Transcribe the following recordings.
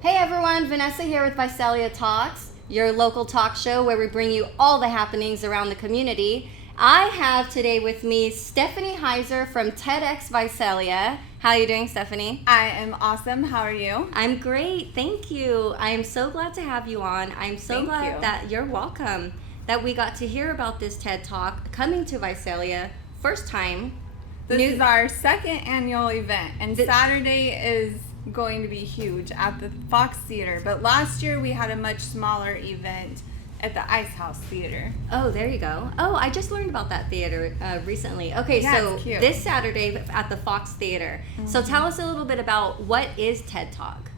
Hey everyone, Vanessa here with Visalia Talks, your local talk show where we bring you all the happenings around the community. I have today with me Stephanie Heiser from TEDx Visalia. How are you doing, Stephanie? I am awesome. How are you? I'm great, thank you. I am so glad to have you on. I'm so glad that you're welcome, that we got to hear about this TED Talk coming to Visalia, first time. This is our second annual event, and Saturday is going to be huge at the Fox Theater. But last year we had a much smaller event at the Ice House Theater. Oh, there you go. Oh, I just learned about that theater recently. Okay, yeah, so this Saturday at the Fox Theater. Mm-hmm. So tell us a little bit about what is TED Talk?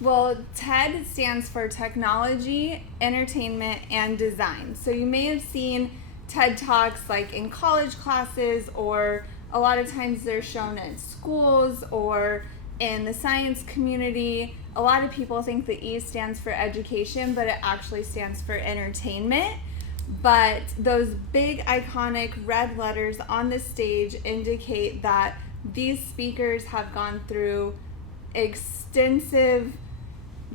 Well, TED stands for Technology, Entertainment, and Design. So you may have seen TED Talks like in college classes, or a lot of times they're shown at schools or in the science community. A lot of people think the E stands for education, but it actually stands for entertainment. But those big iconic red letters on the stage indicate that these speakers have gone through extensive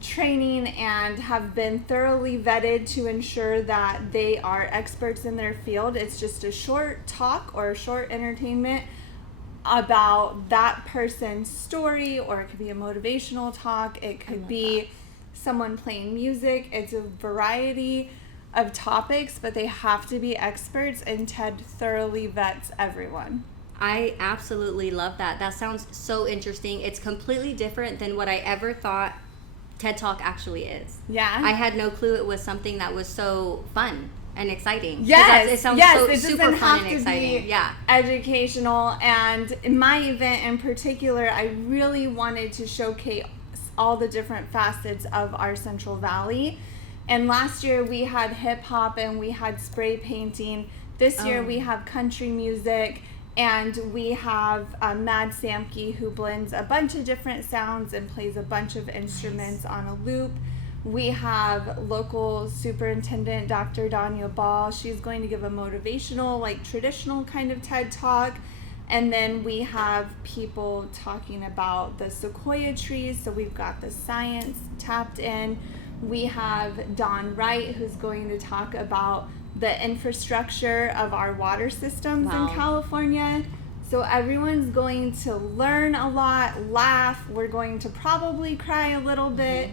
training and have been thoroughly vetted to ensure that they are experts in their field. It's just a short talk or a short entertainment about that person's story, or it could be a motivational talk, it could be someone playing music. It's a variety of topics, but they have to be experts, and TED thoroughly vets everyone. I absolutely love that. That sounds so interesting. It's completely different than what I ever thought TED Talk actually is. Yeah. I had no clue it was something that was so fun and exciting. Yes, it sounds it super fun and exciting. Yeah, educational. And in my event in particular, I really wanted to showcase all the different facets of our Central Valley. And last year we had hip hop and we had spray painting. This year we have country music, and we have Mad Samke, who blends a bunch of different sounds and plays a bunch of instruments on a loop. We have local superintendent, Dr. Danya Ball. She's going to give a motivational, like traditional kind of TED Talk. And then we have people talking about the sequoia trees. So we've got the science tapped in. We have Don Wright, who's going to talk about the infrastructure of our water systems in California. So everyone's going to learn a lot, laugh. We're going to probably cry a little bit.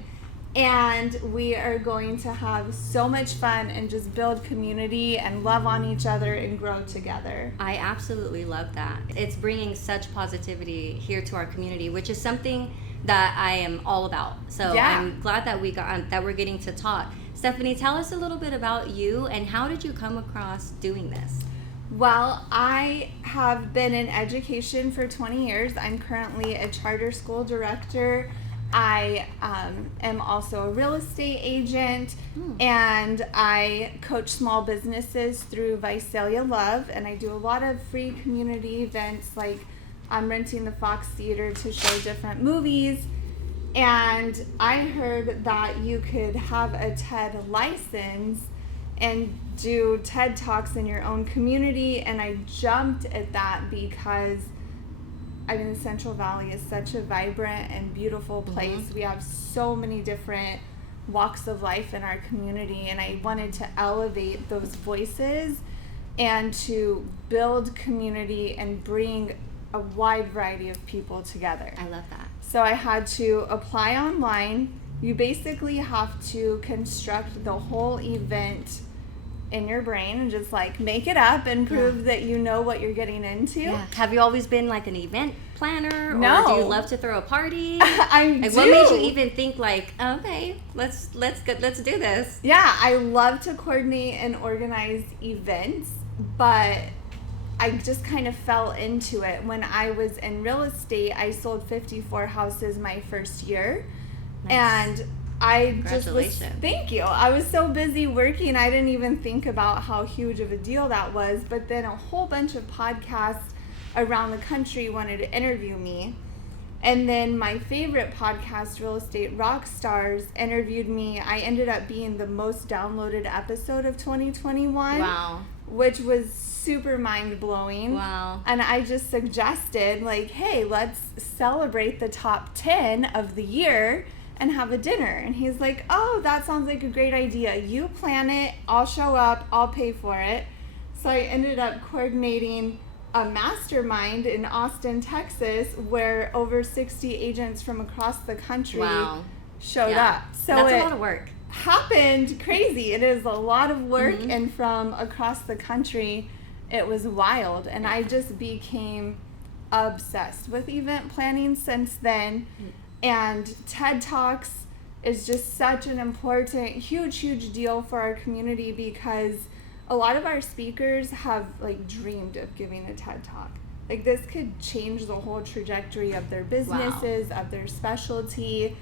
And we are going to have so much fun and just build community and love on each other and grow together. I absolutely love that. It's bringing such positivity here to our community, which is something that I am all about. So I'm glad that we're getting to talk. Stephanie, tell us a little bit about you and how did you come across doing this? Well, I have been in education for 20 years. I'm currently a charter school director. I am also a real estate agent, and I coach small businesses through Visalia Love, and I do a lot of free community events, like I'm renting the Fox Theater to show different movies. And I heard that you could have a TED license and do TED Talks in your own community, and I jumped at that because the Central Valley is such a vibrant and beautiful place. We have so many different walks of life in our community, and I wanted to elevate those voices and to build community and bring a wide variety of people together. I love that. So I had to apply online. You basically have to construct the whole event in your brain and just like make it up and prove that you know what you're getting into. Yeah. Have you always been like an event planner? No. Or do you love to throw a party? I do. What made you even think like, okay, let's do this? Yeah, I love to coordinate and organize events, but I just kind of fell into it. When I was in real estate, I sold 54 houses my first year. Nice. And I just was, thank you. I was so busy working, I didn't even think about how huge of a deal that was. But then a whole bunch of podcasts around the country wanted to interview me. And then my favorite podcast, Real Estate Rockstars, interviewed me. I ended up being the most downloaded episode of 2021. Wow. Which was super mind-blowing. Wow. And I just suggested, like, hey, let's celebrate the top 10 of the year and have a dinner. And he's like, oh, that sounds like a great idea. You plan it, I'll show up, I'll pay for it. So I ended up coordinating a mastermind in Austin, Texas, where over 60 agents from across the country showed up. So that's a lot of work. Happened crazy. It is a lot of work, and from across the country, it was wild. And I just became obsessed with event planning since then. And TED Talks is just such an important, huge deal for our community, because a lot of our speakers have like dreamed of giving a TED Talk. Like, this could change the whole trajectory of their businesses, of their specialty.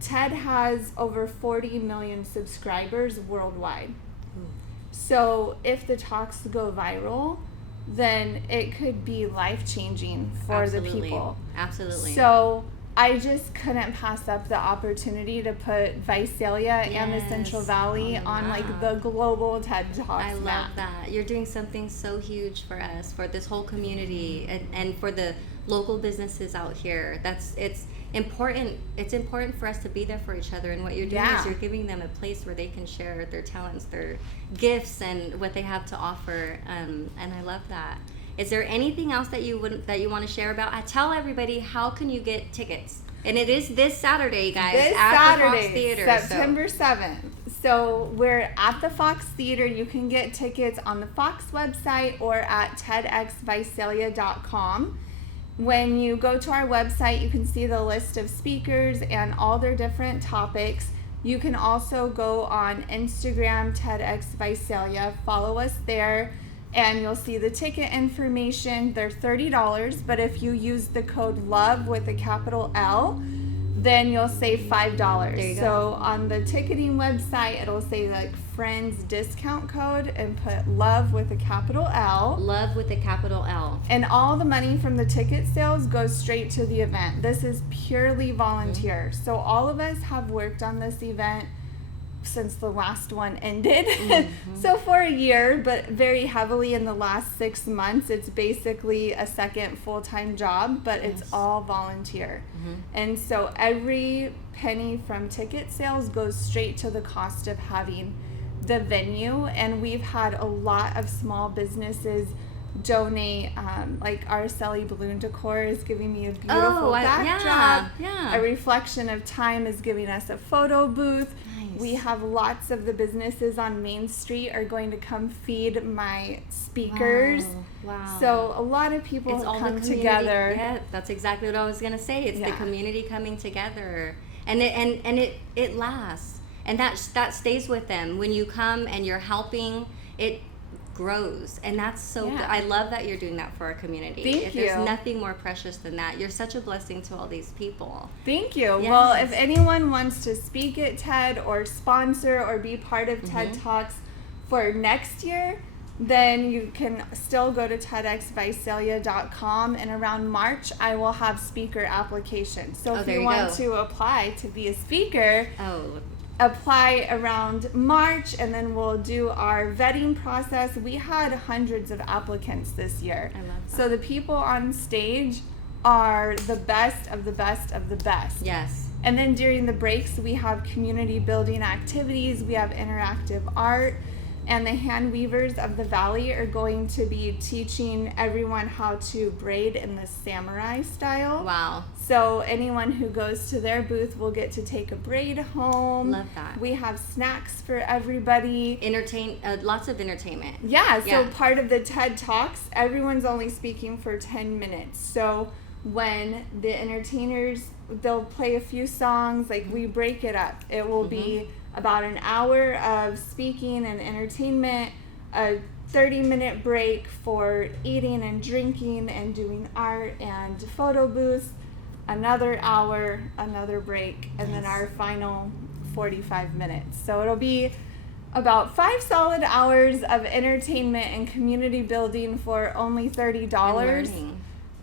TED has over 40 million subscribers worldwide. So if the talks go viral, then it could be life-changing for the people. Absolutely. So I just couldn't pass up the opportunity to put Visalia and the Central Valley on like the global TED Talks. I love that. You're doing something so huge for us, for this whole community, and for the local businesses out here. It's important. It's important for us to be there for each other, and what you're doing is you're giving them a place where they can share their talents, their gifts, and what they have to offer. And I love that. Is there anything else that you want to share about? Tell everybody, how can you get tickets? And it is this Saturday, guys, at the Fox Theater, September 7th. So we're at the Fox Theater. You can get tickets on the Fox website or at TEDxVisalia.com. When you go to our website, you can see the list of speakers and all their different topics. You can also go on Instagram, TEDx Visalia, follow us there, and you'll see the ticket information. They're $30, but if you use the code LOVE with a capital L, then you'll save $5. There you so go. On the ticketing website, it'll say like friends discount code, and put LOVE with a capital L. Love with a capital L. And all the money from the ticket sales goes straight to the event. This is purely volunteer. So all of us have worked on this event since the last one ended. So for a year, but very heavily in the last 6 months. It's basically a second full-time job, but it's all volunteer. And so every penny from ticket sales goes straight to the cost of having the venue. And we've had a lot of small businesses donate, like Araceli Balloon Decor is giving me a beautiful backdrop. A Reflection of Time is giving us a photo booth. We have lots of the businesses on Main Street are going to come feed my speakers. Wow. So a lot of people have come together. Yeah, that's exactly what I was gonna say. It's the community coming together, and it lasts, and that stays with them. When you come and you're helping, it grows, and that's so good. I love that you're doing that for our community. Thank you. There's nothing more precious than that. You're such a blessing to all these people. Thank you. Well, if anyone wants to speak at TED or sponsor or be part of TED Talks for next year, then you can still go to TEDxVisalia.com, and around March I will have speaker applications. So if you want to apply to be a speaker, apply around March, and then we'll do our vetting process. We had hundreds of applicants this year. I love that. So the people on stage are the best of the best of the best. Yes. And then during the breaks, we have community building activities, we have interactive art, and the hand weavers of the valley are going to be teaching everyone how to braid in the samurai style. Wow. So anyone who goes to their booth will get to take a braid home. Love that. We have snacks for everybody. Lots of entertainment. So part of the TED Talks, everyone's only speaking for 10 minutes. So when the entertainers, they'll play a few songs, like we break it up. It will be about an hour of speaking and entertainment, a 30-minute break for eating and drinking and doing art and photo booths, another hour, another break, and then our final 45 minutes. So it'll be about 5 solid hours of entertainment and community building for only $30.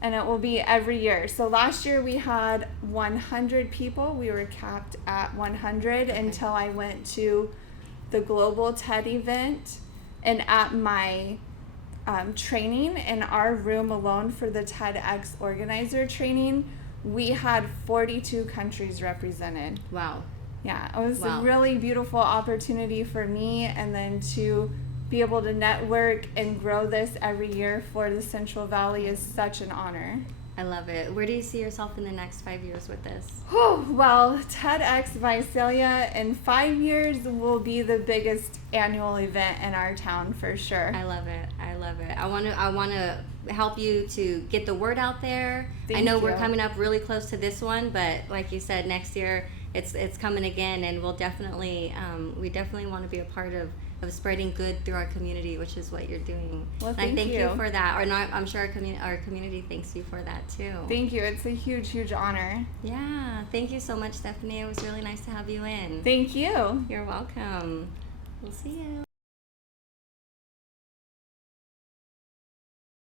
And it will be every year. So last year we had 100 people. We were capped at 100 until I went to the global TED event. And at my training in our room alone for the TEDx organizer training, we had 42 countries represented. Wow. Yeah, it was Wow. a really beautiful opportunity for me, and then to be able to network and grow this every year for the Central Valley is such an honor. I love it. Where do you see yourself in the next 5 years with this? Well, TEDx Visalia in 5 years will be the biggest annual event in our town for sure. I love it. I love it. I want to help you to get the word out there. Thank I know you. we're coming up really close to this one, but like you said, next year it's coming again, and we'll definitely we definitely want to be a part of spreading good through our community, which is what you're doing. Well, and thank I thank you. you for that. Or not, I'm sure our community thanks you for that too. Thank you. It's a huge, huge honor. Yeah. Thank you so much, Stephanie. It was really nice to have you in. Thank you. You're welcome. We'll see you.